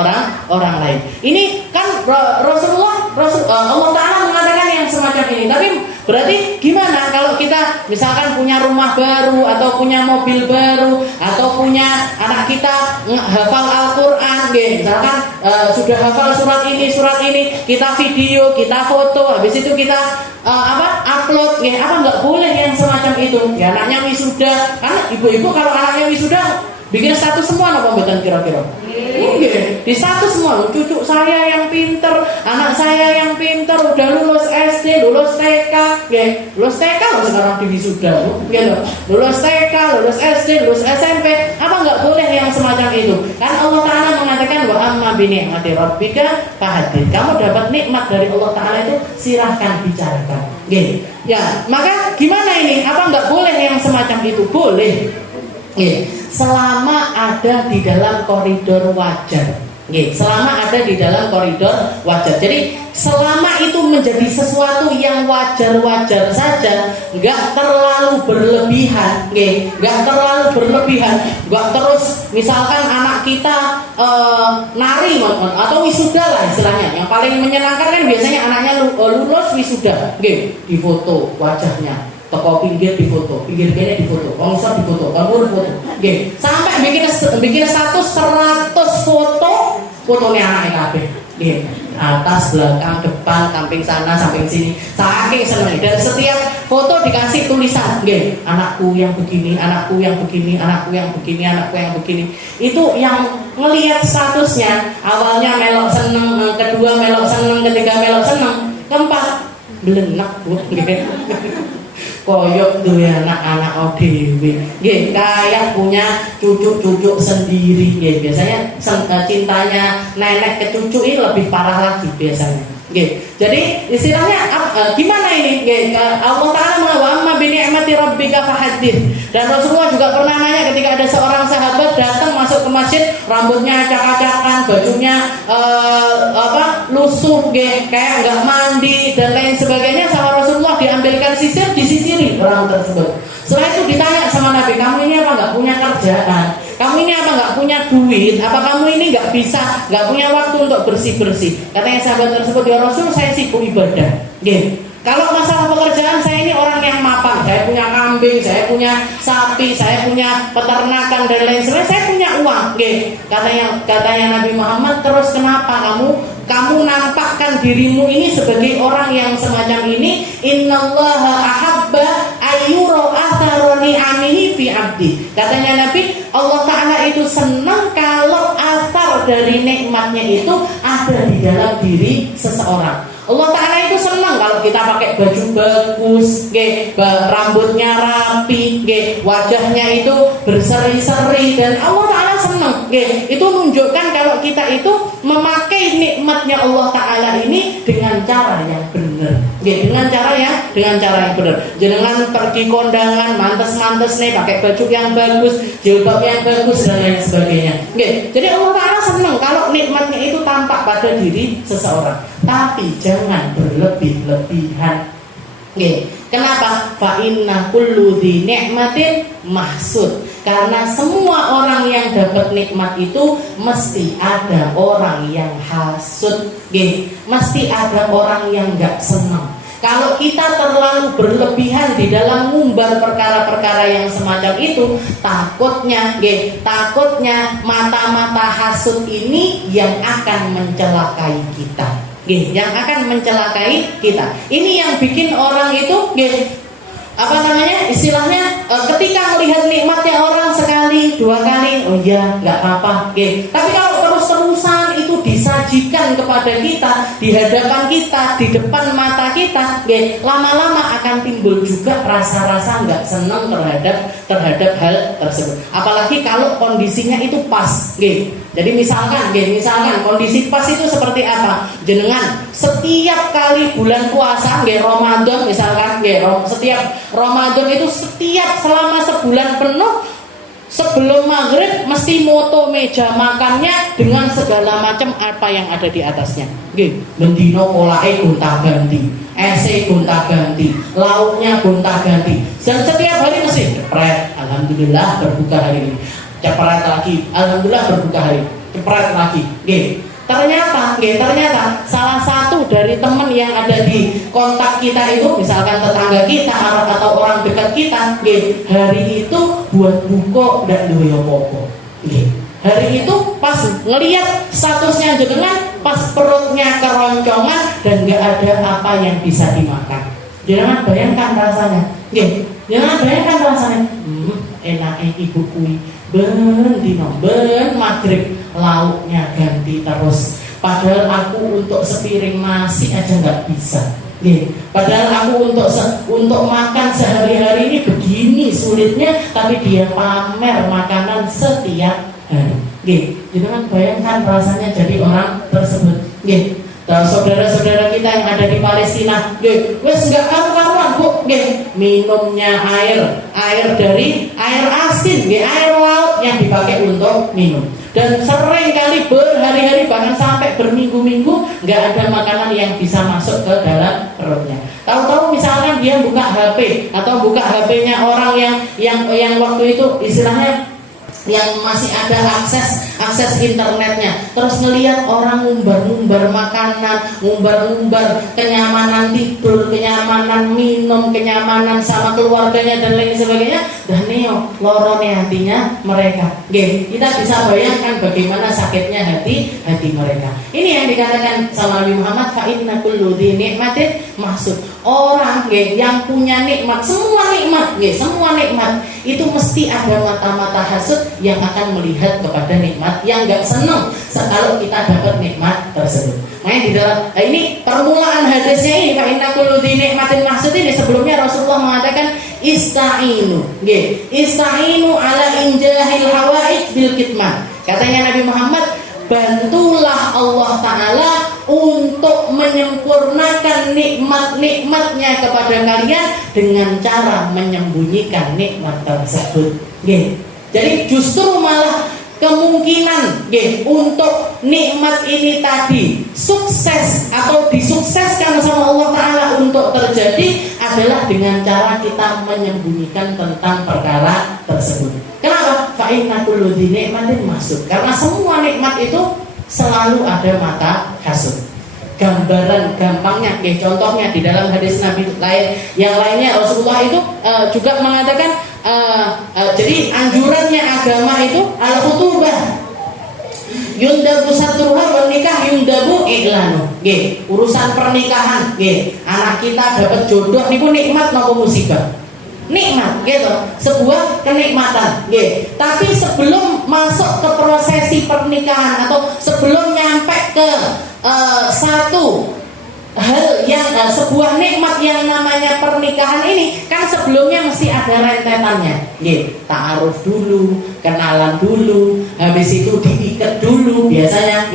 orang lain. Ini kan Allah Ta'ala mengatakan yang semacam ini. Tapi berarti gimana kalau kita misalkan punya rumah baru, atau punya mobil baru, atau punya anak kita hafal Al-Quran, misalkan sudah hafal surat ini, kita video, kita foto, habis itu kita upload, apa nggak boleh yang semacam itu? Anaknya wisuda, karena ibu-ibu kalau anaknya wisuda bikin status semua apa mboten kira-kira? Di status semua, cucu saya yang pinter, anak saya yang pinter, udah lulus SD, lulus TK, lulus TK sekarang di wisuda, lulus TK, lulus SD, lulus SMP, apa nggak boleh yang semacam itu? Kan Allah Ta'ala mengatakan wa amma bi ni'mati rabbika fahaddits. Kamu dapat nikmat dari Allah Ta'ala itu silahkan bicarakan. Maka gimana ini? Apa nggak boleh yang semacam itu? Boleh. Selama ada di dalam koridor wajar. Selama ada di dalam koridor wajar. Jadi selama itu menjadi sesuatu yang wajar-wajar saja, nggak terlalu berlebihan, nggak terlalu berlebihan, nggak terus misalkan anak kita nari atau wisuda lah istilahnya. Yang paling menyenangkan kan biasanya anaknya lulus wisuda, di foto wajahnya. Toko pinggir di foto, pinggir kiri di foto, longsor di foto, kabur foto, sampai bikin status 100 fotonya anaknya kabeh, atas, belakang, depan, samping sana, samping sini, saking seneng. Dan setiap foto dikasih tulisan, anakku yang begini, anakku yang begini, anakku yang begini, anakku yang begini. Itu yang ngelihat statusnya, awalnya melok seneng, kedua melok seneng, ketiga melok seneng, keempat belenak, koyok tuh ya anak-anak ODW, kayak punya cucu-cucu sendiri, biasanya cintanya nenek ke cucu ini lebih parah lagi biasanya. Jadi istilahnya gimana ini? Allah Ta'ala mengatakan bi ni'mati rabbika fahaddits. Dan Rasulullah juga pernah nanya ketika ada seorang sahabat datang masuk ke masjid, rambutnya acak-acakan, bajunya lusuh, kayak nggak mandi dan lain sebagainya. Sama Rasulullah diambilkan sisir, disisiri orang tersebut. Setelah itu ditanya sama Nabi, kamu ini apa nggak punya kerjaan? Kamu ini apa nggak punya duit? Apa kamu ini nggak punya waktu untuk bersih-bersih? Katanya sahabat tersebut, ya Rasul, saya sibuk ibadah. Kalau masalah pekerjaan, saya ini orang yang mapan. Saya punya kambing, saya punya sapi, saya punya peternakan dan lain sebagainya. Saya punya uang. Katanya Nabi Muhammad, terus kenapa kamu nampakkan dirimu ini sebagai orang yang semacam ini? Innallaha ahabba ayyura athara ni'amihi fi 'abdi. Katanya Nabi, Allah Ta'ala itu senang kalau athar dari nikmatnya itu ada di dalam diri seseorang. Allah Ta'ala itu senang kalau kita pakai baju bagus, rambutnya rapi, wajahnya itu berseri-seri, dan Allah Ta'ala senang. Itu menunjukkan kalau kita itu memakai nikmatnya Allah Ta'ala ini dengan cara yang benar, dengan cara yang benar. Jangan pergi kondangan mantes-mantes nih, pakai baju yang bagus, jilbab yang bagus dan lain sebagainya. Jadi Allah Ta'ala senang kalau nikmatnya itu tampak pada diri seseorang, tapi jangan berlebih-lebihan. Kenapa? Fa inna kullu dzi ni'matin mahsud. Karena semua orang yang dapat nikmat itu mesti ada orang yang hasud, mesti ada orang yang nggak senang. Kalau kita terlalu berlebihan di dalam ngumbar perkara-perkara yang semacam itu, takutnya mata-mata hasud ini yang akan mencelakai kita. nggih, yang akan mencelakai kita. Ini yang bikin orang itu nggih, istilahnya ketika melihat nikmatnya orang sekali, dua kali, oh iya nggak apa-apa, okay. Tapi kalau terus-terusan itu disajikan kepada kita, di hadapan kita, di depan mata kita, okay, lama-lama akan timbul juga rasa-rasa nggak senang terhadap hal tersebut. Apalagi kalau kondisinya itu pas, okay. Jadi misalkan kondisi pas itu seperti apa? Jenengan setiap kali bulan puasa, Ramadan misalkan, setiap Ramadan itu selama sebulan penuh sebelum maghrib mesti moto meja makannya dengan segala macam apa yang ada di atasnya. Bendino polae gonta-ganti, ese gonta-ganti, lauknya gonta-ganti. Dan setiap hari mesti cepret, alhamdulillah berbuka hari ini. Cepret lagi, alhamdulillah berbuka hari, cepret lagi. Ternyata salah satu dari teman yang ada di kontak kita itu, misalkan tetangga kita atau orang dekat kita, hari itu buat buka dan doyo popo. Hari itu pas ngelihat statusnya jenengan, pas perutnya keroncongan dan nggak ada apa yang bisa dimakan. Jangan bayangkan rasanya, enaknya ibu kui ben maghrib lauknya ganti terus. Padahal aku untuk sepiring nasi aja nggak bisa. Padahal aku untuk makan sehari-hari ini begini sulitnya, tapi dia pamer makanan setiap hari. Jangan bayangkan rasanya jadi orang tersebut. Saudara-saudara kita yang ada di Palestina, wes nggak karu-karuan bu, minumnya air dari air asin, air laut yang dipakai untuk minum. Dan sering kali berhari-hari bahkan sampai berminggu-minggu nggak ada makanan yang bisa masuk ke dalam perutnya. Tahu-tahu misalkan dia buka HP atau buka HP-nya orang yang waktu itu istilahnya yang masih ada akses internetnya, terus ngelihat orang ngumbar makanan, ngumbar kenyamanan tidur, kenyamanan minum, kenyamanan sama keluarganya dan lain sebagainya, dan neo lorone hatinya mereka. Kita bisa bayangkan bagaimana sakitnya hati mereka. Ini yang dikatakan sama Nabi Muhammad, fa inna kullu dzi nikmatin mahsud. Orang yang punya nikmat, semua nikmat itu mesti ada mata-mata hasud yang akan melihat kepada nikmat, yang nggak senang kalau kita dapat nikmat tersebut. Makanya di dalam ini permulaan hadisnya ini, fa inna kullu dzi nikmatin mahsud ini, sebelumnya Rasulullah mengatakan ista'inu ala injahil hawaij bil kitman. Katanya Nabi Muhammad, bantulah Allah Ta'ala untuk menyempurnakan nikmat-nikmatnya kepada kalian dengan cara menyembunyikan nikmat tersebut. Jadi justru malah kemungkinan untuk nikmat ini tadi sukses atau disukseskan sama Allah Ta'ala untuk terjadi adalah dengan cara kita menyembunyikan tentang perkara tersebut. Kenapa? Fa inna kullu dzi nikmatin mahsud. Karena semua nikmat itu selalu ada mata hasud. Gambaran gampangnya, contohnya di dalam hadis Nabi yang lainnya Rasulullah itu juga mengatakan jadi anjurannya agama itu al-khutubah yundabu satruha wal nikah yundabu i'lanu. Urusan pernikahan, anak kita dapat jodoh niku nikmat napa musibah? Nikmat, sebuah kenikmatan. Tapi sebelum masuk ke prosesi pernikahan atau sebelum nyampe ke satu hal yang sebuah nikmat yang namanya pernikahan ini, kan sebelumnya mesti ada rentetannya. Ta'aruf dulu, kenalan dulu, habis itu diikat dulu. Biasanya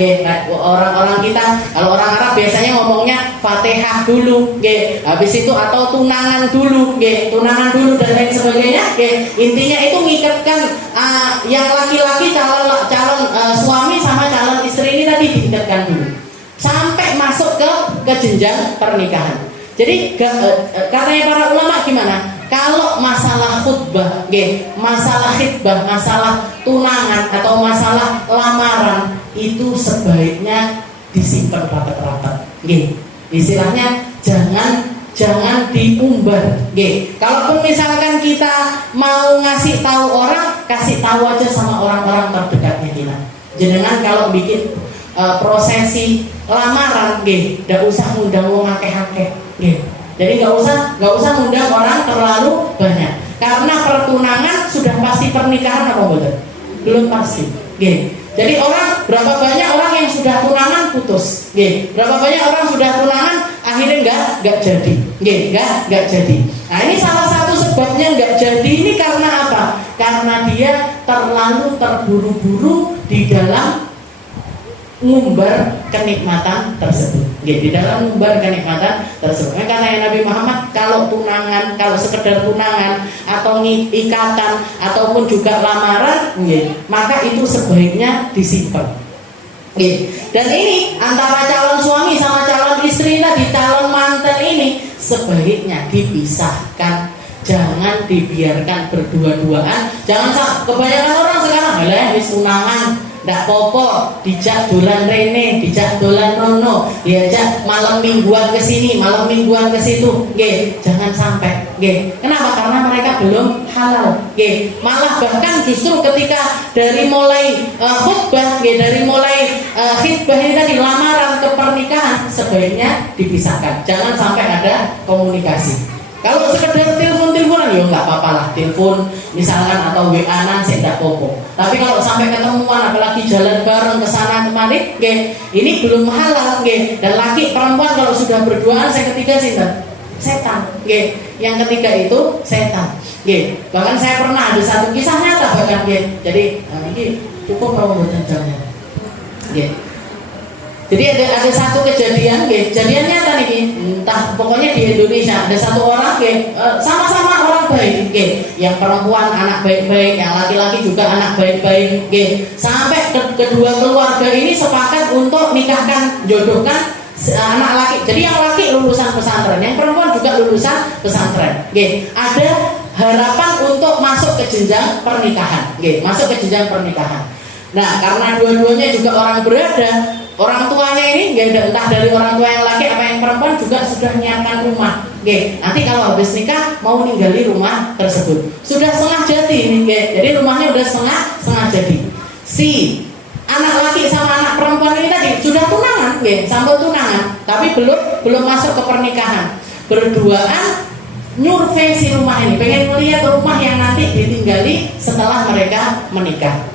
orang-orang kita, kalau orang Arab biasanya ngomongnya Fatihah dulu, habis itu atau tunangan dulu, dan lain sebagainya. Intinya itu ngikatkan yang laki-laki calon suami sama calon istri ini tadi diikatkan dulu sampai masuk ke jenjang pernikahan. Jadi katanya para ulama gimana? Kalau masalah khutbah, masalah tunangan atau masalah lamaran itu sebaiknya disimpan rapat-rapat. Istilahnya jangan diumbar. Kalaupun misalkan kita mau ngasih tahu orang, kasih tahu aja sama orang-orang terdekatnya kita. Jenengan kalau bikin prosesi lamaran nggih, ndak usah ngundang wong akeh-akeh nggih. Jadi nggak usah ngundang orang terlalu banyak. Karena pertunangan sudah pasti pernikahan apa betul? Belum pasti. Nggih. Jadi berapa banyak orang yang sudah tunangan putus, nggih. Berapa banyak orang sudah tunangan akhirnya nggak jadi, nggih, nggak jadi. Nah ini salah satu sebabnya nggak jadi ini karena apa? Karena dia terlalu terburu-buru di dalam ngumbar kenikmatan tersebut. Di dalam ngumbar kenikmatan tersebut. Karena Nabi Muhammad kalau sekedar tunangan atau ikatan ataupun juga lamaran, maka itu sebaiknya disimpan. Dan ini antara calon suami sama calon istri tadi, calon mantan ini sebaiknya dipisahkan. Jangan dibiarkan berdua-duaan. Jangan kebanyakan orang sekarang wis tunangan ndak popo, dijak dolan rene, dijak dolan nono, diajak malam mingguan ke sini, malam mingguan ke situ. Nggih, jangan sampai. Nggih. Kenapa? Karena mereka belum halal. Nggih. Malah bahkan justru ketika dari mulai khutbah, dari mulai khutbah ini tadi lamaran ke pernikahan sebaiknya dipisahkan. Jangan sampai ada komunikasi. Kalau sekedar telepon-teleponan ya nggak apa-apa lah, telepon misalkan atau WA-an sih nggak apa-apa. Tapi kalau sampai ketemuan, apalagi jalan bareng ke sana kemari, ini belum halal, dan laki perempuan kalau sudah berduaan, saya ketiga sih setan, yang ketiga itu setan, bahkan saya pernah ada satu kisah nyata bahkan, jadi ini cukup kalau buatan jamnya, Jadi ada satu kejadian, kejadian nyata nih, entah pokoknya di Indonesia ada satu orang, sama-sama orang baik, yang perempuan anak baik-baik, yang laki-laki juga anak baik-baik, sampai kedua keluarga ini sepakat untuk nikahkan, jodohkan anak laki. Jadi yang laki lulusan pesantren, yang perempuan juga lulusan pesantren. Ada harapan untuk masuk ke jenjang pernikahan, masuk ke jenjang pernikahan. Nah, karena dua-duanya juga orang berada. Orang tuanya ini entah dari orang tua yang laki apa yang perempuan juga sudah menyiapkan rumah. Nanti kalau habis nikah mau ninggali rumah tersebut. Sudah setengah jadi ini, jadi rumahnya udah setengah jadi. Si anak laki sama anak perempuan ini tadi sudah tunangan, sampai tunangan, tapi belum masuk ke pernikahan. Berduaan nyurvei si rumah ini, pengen melihat rumah yang nanti ditinggali setelah mereka menikah.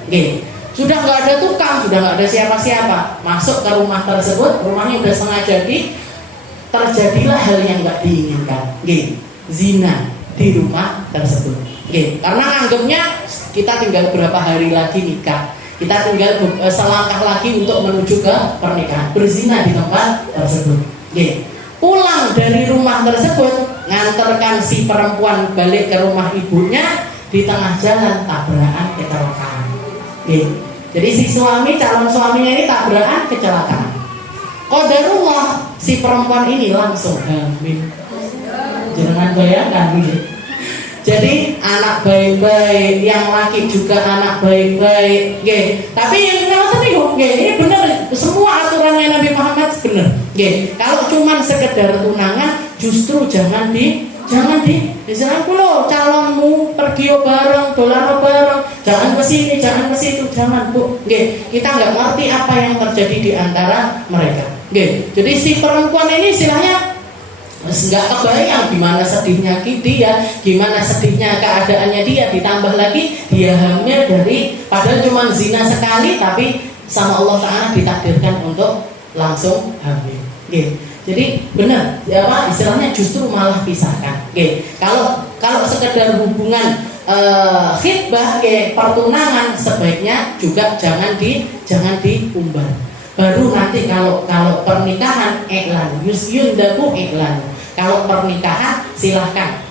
Sudah nggak ada tukang, sudah nggak ada siapa-siapa. Masuk ke rumah tersebut, rumahnya udah setengah jadi, terjadilah hal yang nggak diinginkan, zina di rumah tersebut. Karena anggapnya kita tinggal berapa hari lagi nikah, kita tinggal selangkah lagi untuk menuju ke pernikahan, berzina di tempat tersebut. Pulang dari rumah tersebut, nganterkan si perempuan balik ke rumah ibunya, di tengah jalan tabrakan kecelakaan. Jadi si calon suaminya ini tabrakan kecelakaan. Qadarullah si perempuan ini langsung hamil. Jangan bayangkan gitu. Jadi anak baik-baik, yang laki juga anak baik-baik. Tapi yang ini benar, semua aturannya Nabi Muhammad benar. Kalau cuma sekedar tunangan, justru jangan misalnya lo calonmu pergi bareng, dolan bareng, jangan ke sini, jangan ke situ, jangan Bu. Kita nggak ngerti apa yang terjadi di antara mereka. Jadi si perempuan ini istilahnya nggak kebayang gimana sedihnya dia, gimana sedihnya keadaannya dia, ditambah lagi dia hamil dari padahal cuma zina sekali, tapi sama Allah Ta'ala ditakdirkan untuk langsung hamil. Jadi benar, istilahnya justru malah pisahkan. Kalau sekedar hubungan khitbah, pertunangan, sebaiknya juga jangan diumbar. Baru nanti kalau pernikahan iklan, yundaku iklan. Kalau pernikahan silahkan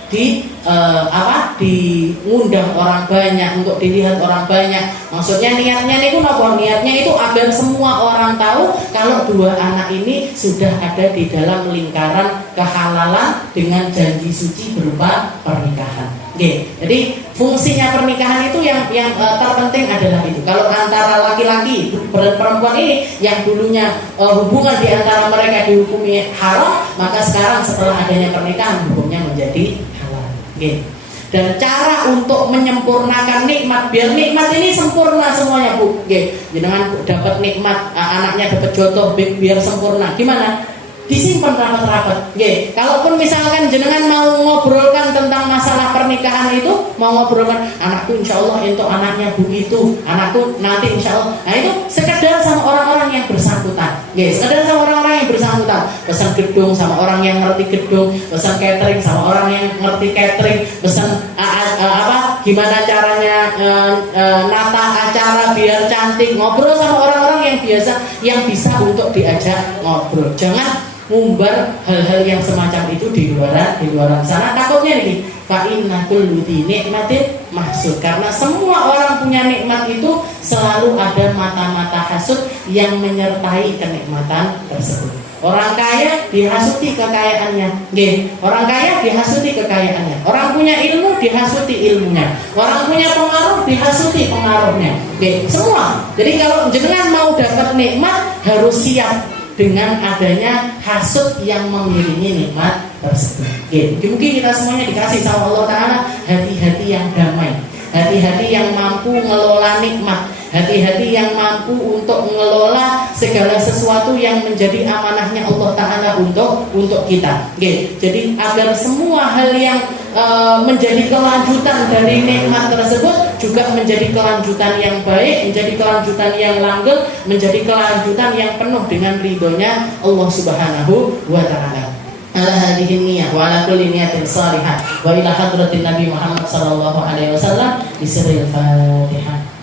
diundang orang banyak, untuk dilihat orang banyak. Maksudnya niatnya itu apa? Niatnya itu agar semua orang tahu kalau dua anak ini sudah ada di dalam lingkaran kehalalan dengan janji suci berupa pernikahan. Jadi fungsinya pernikahan itu yang terpenting adalah itu. Kalau antara laki-laki dan perempuan ini yang dulunya hubungan di antara mereka dihukumi haram, maka sekarang setelah adanya pernikahan hukumnya menjadi halal. Dan cara untuk menyempurnakan nikmat, biar nikmat ini sempurna semuanya Bu. Nggih, jenengan dapat nikmat, anaknya dapat jodoh biar sempurna. Gimana? Disimpan rapat-rapat. Nggih, kalaupun misalkan jenengan mau ngobrolkan tentang masalah pernikahan itu, mau ngobrolkan anakku insya Allah itu anaknya begitu, anakku nanti insya Allah. Nah itu sekedar sama orang-orang yang bersangkutan. Nggih, sekedar sama orang-orang yang bersangkutan. Pesan gedung sama orang yang ngerti gedung, pesan catering sama orang yang ngerti catering, pesan gimana caranya nata acara biar cantik, ngobrol sama orang-orang yang biasa, yang bisa untuk diajak ngobrol. Jangan ngumbar hal-hal yang semacam itu di luar sana. Takutnya nih, fa inna kullu nikmatin mahsud. Karena semua orang punya nikmat itu selalu ada mata-mata hasud yang menyertai kenikmatan tersebut. Orang kaya dihasuti kekayaannya, nggih. Orang kaya dihasuti kekayaannya. Orang punya ilmu dihasuti ilmunya. Orang punya pengaruh dihasuti pengaruhnya. Nggih, semua. Jadi kalau jenengan mau dapat nikmat harus siap dengan adanya hasud yang mengiringi nikmat tersebut. Oke, mungkin kita semuanya dikasih sama Allah Ta'ala hati-hati yang damai, hati-hati yang mampu ngelola nikmat, hati-hati yang mampu untuk mengelola segala sesuatu yang menjadi amanahnya Allah Ta'ala untuk kita. Oke, jadi agar semua hal yang menjadi kelanjutan dari nikmat tersebut juga menjadi kelanjutan yang baik, menjadi kelanjutan yang langgeng, menjadi kelanjutan yang penuh dengan ridhonya Allah Subhanahu wa Ta'ala. Ala hadhihi niyyah wa ala kulli niyatin salihah wa ila hadratin Nabi Muhammad sallallahu alaihi wasallam bi sirril Fatihah.